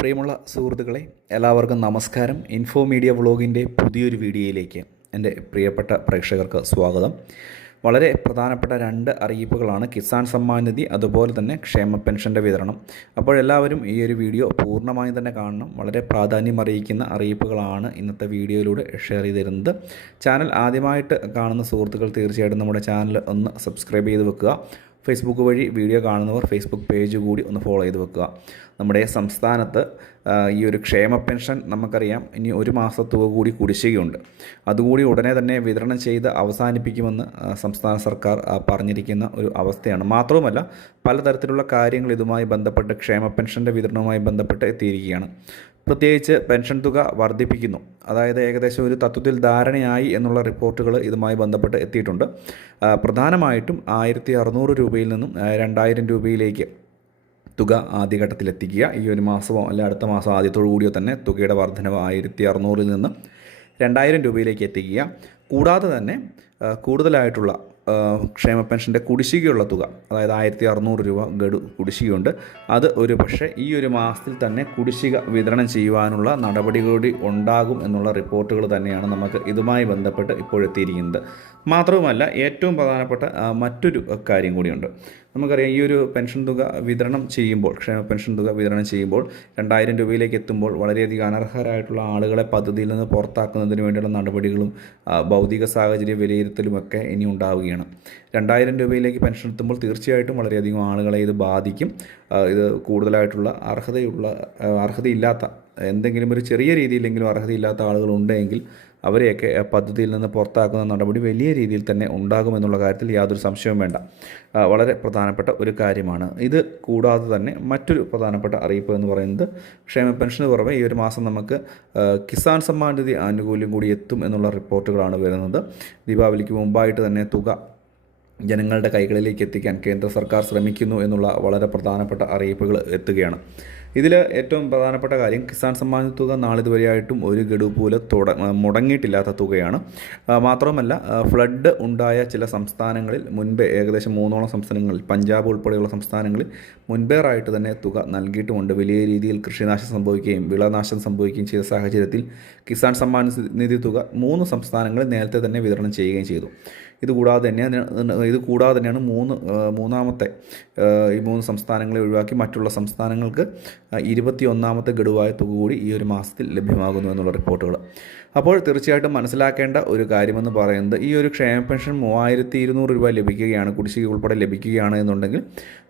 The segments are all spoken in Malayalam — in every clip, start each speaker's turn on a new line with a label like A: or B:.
A: പ്രിയമുള്ള സുഹൃത്തുക്കളെ എല്ലാവർക്കും നമസ്കാരം. ഇൻഫോ മീഡിയ വ്ളോഗിന്റെ പുതിയൊരു വീഡിയോയിലേക്ക് എന്റെ പ്രിയപ്പെട്ട പ്രേക്ഷകർക്ക് സ്വാഗതം. വളരെ പ്രധാനപ്പെട്ട രണ്ട് അറിയിപ്പുകളാണ് കിസാൻ സമ്മാൻ നിധി അതുപോലെ തന്നെ ക്ഷേമ പെൻഷന്റെ വിതരണം. അപ്പോൾ എല്ലാവരും ഈ ഒരു വീഡിയോ പൂർണമായും തന്നെ കാണണം. വളരെ പ്രാധാന്യം അറിയിക്കുന്ന അറിയിപ്പുകളാണ് ഇന്നത്തെ വീഡിയോയിലൂടെ ഷെയർ ചെയ്തിരുന്നത്. ചാനൽ ആദ്യമായിട്ട് കാണുന്ന സുഹൃത്തുക്കൾ തീർച്ചയായിട്ടും നമ്മുടെ ചാനൽ ഒന്ന് സബ്സ്ക്രൈബ് ചെയ്ത് വെക്കുക. ഫേസ്ബുക്ക് വഴി വീഡിയോ കാണുന്നവർ ഫേസ്ബുക്ക് പേജ് കൂടി ഒന്ന് ഫോളോ ചെയ്ത് വെക്കുക. നമ്മുടെ സംസ്ഥാനത്ത് ഈ ഒരു ക്ഷേമ പെൻഷൻ നമുക്കറിയാം ഇനി ഒരു മാസത്തുക തുക കൂടി കുടിശ്ശികയുണ്ട്. അതുകൂടി ഉടനെ തന്നെ വിതരണം ചെയ്ത് അവസാനിപ്പിക്കുമെന്ന് സംസ്ഥാന സർക്കാർ പറഞ്ഞിരിക്കുന്ന ഒരു അവസ്ഥയാണ്. മാത്രവുമല്ല പലതരത്തിലുള്ള കാര്യങ്ങൾ ഇതുമായി ബന്ധപ്പെട്ട് ക്ഷേമ പെൻഷന്റെ വിതരണവുമായി ബന്ധപ്പെട്ട് എത്തിയിരിക്കുകയാണ്. പ്രത്യേകിച്ച് പെൻഷൻ തുക വർദ്ധിപ്പിക്കുന്നു. അതായത് ഏകദേശം ഒരു തത്വത്തിൽ ധാരണയായി എന്നുള്ള റിപ്പോർട്ടുകൾ ഇതുമായി ബന്ധപ്പെട്ട് എത്തിയിട്ടുണ്ട്. പ്രധാനമായിട്ടും ആയിരത്തി അറുന്നൂറ് രൂപയിൽ നിന്നും രണ്ടായിരം രൂപയിലേക്ക് തുക ആദ്യഘട്ടത്തിൽ എത്തിക്കുക ഈ ഒരു മാസമോ അല്ല അടുത്ത മാസം ആദ്യത്തോടു കൂടിയോ തന്നെ തുകയുടെ വർധനവ് ആയിരത്തി അറുന്നൂറിൽ നിന്ന് രണ്ടായിരം രൂപയിലേക്ക് എത്തിക്കുക. കൂടാതെ തന്നെ കൂടുതലായിട്ടുള്ള ക്ഷേമ പെൻഷന്റെ കുടിശ്ശികയുള്ള തുക അതായത് ആയിരത്തി അറുന്നൂറ് രൂപ ഗഡു കുടിശ്ശികയുണ്ട്. അത് ഒരു പക്ഷേ ഈ ഒരു മാസത്തിൽ തന്നെ കുടിശ്ശിക വിതരണം ചെയ്യുവാനുള്ള നടപടികൂടി ഉണ്ടാകും എന്നുള്ള റിപ്പോർട്ടുകൾ തന്നെയാണ് നമുക്ക് ഇതുമായി ബന്ധപ്പെട്ട് ഇപ്പോഴെത്തിയിരിക്കുന്നത്. മാത്രവുമല്ല ഏറ്റവും പ്രധാനപ്പെട്ട മറ്റൊരു കാര്യം കൂടിയുണ്ട്. നമുക്കറിയാം ഈ ഒരു പെൻഷൻ തുക വിതരണം ചെയ്യുമ്പോൾ ക്ഷേമ പെൻഷൻ തുക വിതരണം ചെയ്യുമ്പോൾ രണ്ടായിരം രൂപയിലേക്ക് എത്തുമ്പോൾ വളരെയധികം അനർഹരായിട്ടുള്ള ആളുകളെ പദ്ധതിയിൽ നിന്ന് പുറത്താക്കുന്നതിന് വേണ്ടിയുള്ള നടപടികളും ഭൗതിക സാഹചര്യ വിലയിരുത്തലും ഒക്കെ ഇനി ഉണ്ടാവുകയാണ്. രണ്ടായിരം രൂപയിലേക്ക് പെൻഷൻ എത്തുമ്പോൾ തീർച്ചയായിട്ടും വളരെയധികം ആളുകളെ ഇത് ബാധിക്കും. ഇത് കൂടുതലായിട്ടുള്ള അർഹതയുള്ള അർഹതയില്ലാത്ത എന്തെങ്കിലും ഒരു ചെറിയ രീതിയിലെങ്കിലും അർഹതയില്ലാത്ത ആളുകളുണ്ടെങ്കിൽ അവരെയൊക്കെ പദ്ധതിയിൽ നിന്ന് പുറത്താക്കുന്ന നടപടി വലിയ രീതിയിൽ തന്നെ ഉണ്ടാകുമെന്നുള്ള കാര്യത്തിൽ യാതൊരു സംശയവും വേണ്ട. വളരെ പ്രധാനപ്പെട്ട ഒരു കാര്യമാണ്. ഇത് കൂടാതെ തന്നെ മറ്റൊരു പ്രധാനപ്പെട്ട അറിയിപ്പ് എന്ന് പറയുന്നത് ക്ഷേമ പെൻഷന് പുറമെ ഈ ഒരു മാസം നമുക്ക് കിസാൻ സമ്മാൻ നിധി ആനുകൂല്യം കൂടി എത്തും എന്നുള്ള റിപ്പോർട്ടുകളാണ് വരുന്നത്. ദീപാവലിക്ക് മുമ്പായിട്ട് തന്നെ തുക ജനങ്ങളുടെ കൈകളിലേക്ക് എത്തിക്കാൻ കേന്ദ്ര സർക്കാർ ശ്രമിക്കുന്നു എന്നുള്ള വളരെ പ്രധാനപ്പെട്ട അറിയിപ്പുകൾ എത്തുകയാണ്. ഇതിൽ ഏറ്റവും പ്രധാനപ്പെട്ട കാര്യം കിസാൻ സമ്മാന തുക നാളിതുവരെയായിട്ടും ഒരു ഗഡു പോലെ തുട മുടങ്ങിയിട്ടില്ലാത്ത തുകയാണ്. മാത്രമല്ല ഫ്ലഡ് ഉണ്ടായ ചില സംസ്ഥാനങ്ങളിൽ മുൻപേ ഏകദേശം മൂന്നോളം സംസ്ഥാനങ്ങളിൽ പഞ്ചാബ് ഉൾപ്പെടെയുള്ള സംസ്ഥാനങ്ങളിൽ മുൻപേറായിട്ട് തന്നെ തുക നൽകിയിട്ടുമുണ്ട്. വലിയ രീതിയിൽ കൃഷിനാശം സംഭവിക്കുകയും വിളനാശം സംഭവിക്കുകയും ചെയ്ത സാഹചര്യത്തിൽ കിസാൻ സമ്മാൻ നിധി തുക മൂന്ന് സംസ്ഥാനങ്ങളിൽ നേരത്തെ തന്നെ വിതരണം ചെയ്യുകയും ചെയ്തു. ഇതുകൂടാതെ തന്നെ ഇത് കൂടാതെ തന്നെയാണ് മൂന്ന് മൂന്നാമത്തെ ഈ മൂന്ന് സംസ്ഥാനങ്ങളെ ഒഴിവാക്കി മറ്റുള്ള സംസ്ഥാനങ്ങൾക്ക് ഇരുപത്തി ഒന്നാമത്തെ ഗഡുവായ തുക കൂടി ഈ ഒരു മാസത്തിൽ ലഭ്യമാകുന്നു എന്നുള്ള റിപ്പോർട്ടുകൾ. അപ്പോൾ തീർച്ചയായിട്ടും മനസ്സിലാക്കേണ്ട ഒരു കാര്യമെന്ന് പറയുന്നത് ഈ ഒരു ക്ഷേമ പെൻഷൻ മൂവായിരത്തി ഇരുന്നൂറ് രൂപ ലഭിക്കുകയാണ് കുടിശ്ശിക ഉൾപ്പെടെ ലഭിക്കുകയാണ് എന്നുണ്ടെങ്കിൽ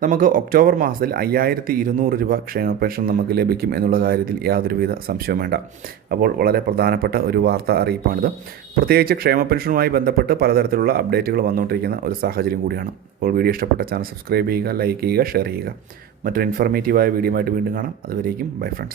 A: നമുക്ക് ഒക്ടോബർ മാസത്തിൽ അയ്യായിരത്തി ഇരുന്നൂറ് രൂപ ക്ഷേമ പെൻഷൻ നമുക്ക് ലഭിക്കും എന്നുള്ള കാര്യത്തിൽ യാതൊരുവിധ സംശയവും വേണ്ട. അപ്പോൾ വളരെ പ്രധാനപ്പെട്ട ഒരു വാർത്ത അറിയിപ്പാണിത്. പ്രത്യേകിച്ച് ക്ഷേമ പെൻഷനുമായി ബന്ധപ്പെട്ട് പലതരത്തിലുള്ള അപ്ഡേറ്റുകൾ വന്നുകൊണ്ടിരിക്കുന്ന ഒരു സാഹചര്യം കൂടിയാണ്. അപ്പോൾ വീഡിയോ ഇഷ്ടപ്പെട്ട ചാനൽ സബ്സ്ക്രൈബ് ചെയ്യുക ലൈക്ക് ചെയ്യുക ഷെയർ ചെയ്യുക. മറ്റൊരു ഇൻഫർമേറ്റീവായ വീഡിയോ ആയിട്ട് വീണ്ടും കാണാം. അതുവരേക്കും ബൈ ഫ്രണ്ട്സ്